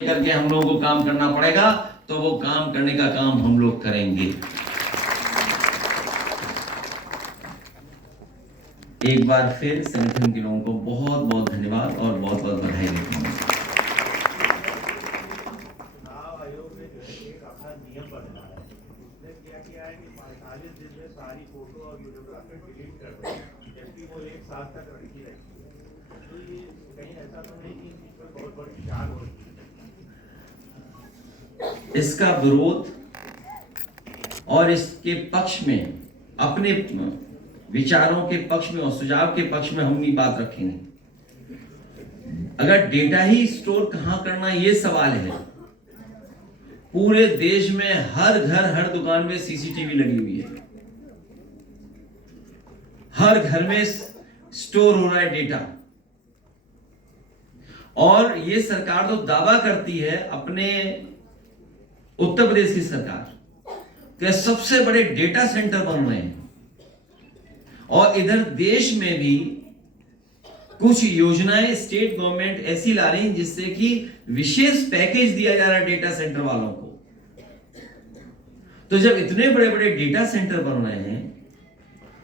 करके हम लोगों को काम करना पड़ेगा, तो वो काम करने का काम हम लोग करेंगे। एक बार फिर संगठन के लोगों को बहुत बहुत धन्यवाद और बहुत बहुत बधाई देता हूँ। इसका विरोध और इसके पक्ष में, अपने विचारों के पक्ष में और सुझाव के पक्ष में हम ये बात रखेंगे। अगर डेटा ही स्टोर कहां करना, ये सवाल है। पूरे देश में हर घर, हर दुकान में सीसीटीवी लगी हुई है। हर घर में स्टोर हो रहा है डेटा। और ये सरकार तो दावा करती है, अपने उत्तर प्रदेश की सरकार, कि सबसे बड़े डेटा सेंटर बन रहे हैं। और इधर देश में भी कुछ योजनाएं स्टेट गवर्नमेंट ऐसी ला रही हैं जिससे कि विशेष पैकेज दिया जा रहा है डेटा सेंटर वालों को। तो जब इतने बड़े बड़े डेटा सेंटर बन रहे हैं,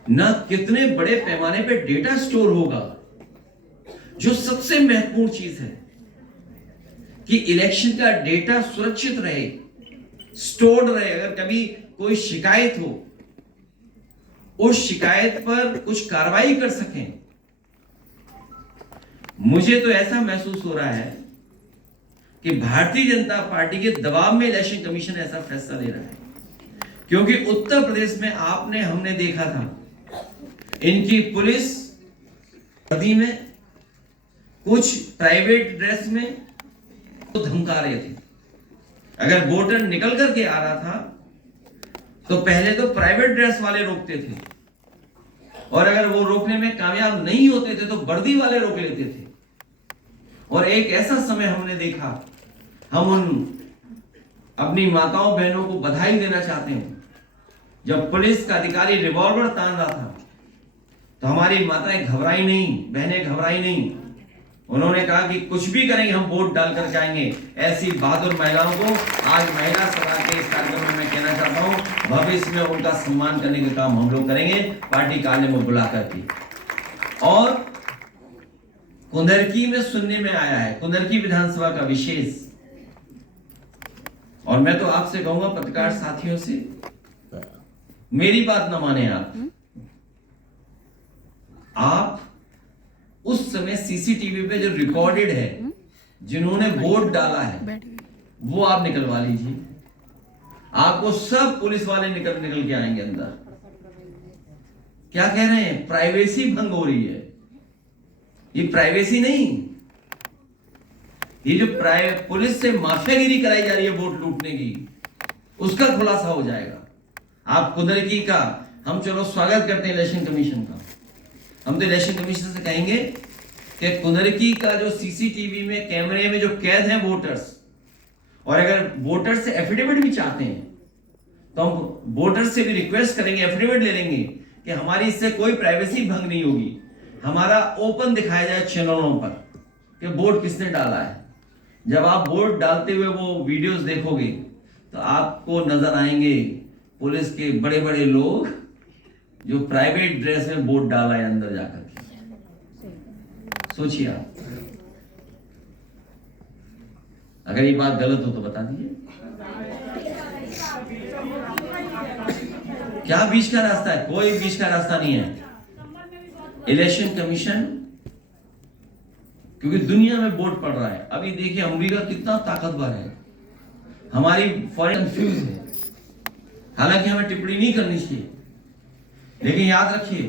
ना कितने बड़े पैमाने पे डेटा स्टोर होगा। जो सबसे महत्वपूर्ण चीज है कि इलेक्शन का डेटा सुरक्षित रहे, स्टोर्ड रहे। अगर कभी कोई शिकायत हो, उस शिकायत पर कुछ कार्रवाई कर सकें। मुझे तो ऐसा महसूस हो रहा है कि भारतीय जनता पार्टी के दबाव में इलेक्शन कमीशन ऐसा फैसला ले रहा है, क्योंकि उत्तर प्रदेश में हमने देखा था, इनकी पुलिस वर्दी में, कुछ प्राइवेट ड्रेस में तो धमका रहे थे। अगर वोटर निकल करके आ रहा था तो पहले तो प्राइवेट ड्रेस वाले रोकते थे, और अगर वो रोकने में कामयाब नहीं होते थे तो वर्दी वाले रोक लेते थे। और एक ऐसा समय हमने देखा, हम उन अपनी माताओं बहनों को बधाई देना चाहते हैं, जब पुलिस का अधिकारी रिवॉल्वर तान रहा था तो हमारी माताएं घबराई नहीं, बहनें घबराई नहीं। उन्होंने कहा कि कुछ भी करेंगे, हम वोट डालकर जाएंगे। ऐसी बहादुर महिलाओं को आज महिला सभा के इस कार्यक्रम में मैं कहना चाहता हूं, भविष्य में उनका सम्मान करने का काम हम लोग करेंगे, पार्टी कार्यालय में बुला करके। और कुंदरकी में सुनने में आया है, कुंदरकी विधानसभा का विशेष, और मैं तो आपसे कहूंगा पत्रकार साथियों से, मेरी बात न माने आप उस समय सीसीटीवी पे जो रिकॉर्डेड है, जिन्होंने वोट डाला है, वो आप निकलवा लीजिए। आपको सब पुलिस वाले निकल के आएंगे अंदर। क्या कह रहे हैं? प्राइवेसी भंग हो रही है। ये प्राइवेसी नहीं, ये जो पुलिस से माफियागिरी कराई जा रही है वोट लूटने की, उसका खुलासा हो जाएगा। आप कुंदरकी का हम चलो स्वागत करते हैं इलेक्शन कमीशन का। हम तो इलेक्शन कमीशन से कहेंगे कि कुंदरकी का जो सीसीटीवी में कैमरे में जो कैद हैं वोटर्स, और अगर वोटर्स से एफिडेविट भी चाहते हैं तो हम वोटर्स से भी रिक्वेस्ट करेंगे, एफिडेविट ले लेंगे कि हमारी इससे कोई प्राइवेसी भंग नहीं होगी। हमारा ओपन दिखाया जाए चैनलों पर कि वोट किसने डाला है। जब आप वोट डालते हुए वो वीडियोस देखोगे तो आपको नजर आएंगे पुलिस के बड़े बड़े लोग जो प्राइवेट ड्रेस में वोट डाला है अंदर जाकर के। सोचिए आप, अगर ये बात गलत हो तो बता दीजिए। क्या बीच का रास्ता है? कोई बीच का रास्ता नहीं है। इलेक्शन कमीशन, क्योंकि दुनिया में वोट पड़ रहा है। अभी देखिए अमेरिका कितना ताकतवर है, हमारी फॉरेन कंफ्यूज है। हालांकि हमें टिप्पणी नहीं करनी चाहिए, लेकिन याद रखिए